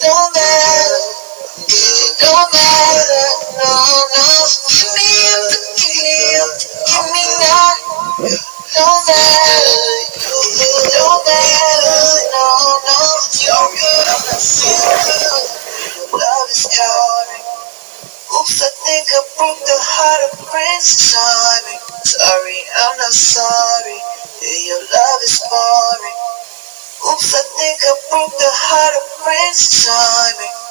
Don't matter, don't matter, no, no. Give me up, give me now. Don't matter, don't matter, no, no. You're good, I'm not serious. Love is tiring. Oops, I think I broke the heart of Prince Charming. Sorry, I'm not sorry. Yeah, your love is boring. Oops, I think I broke the heart of Prince Charming.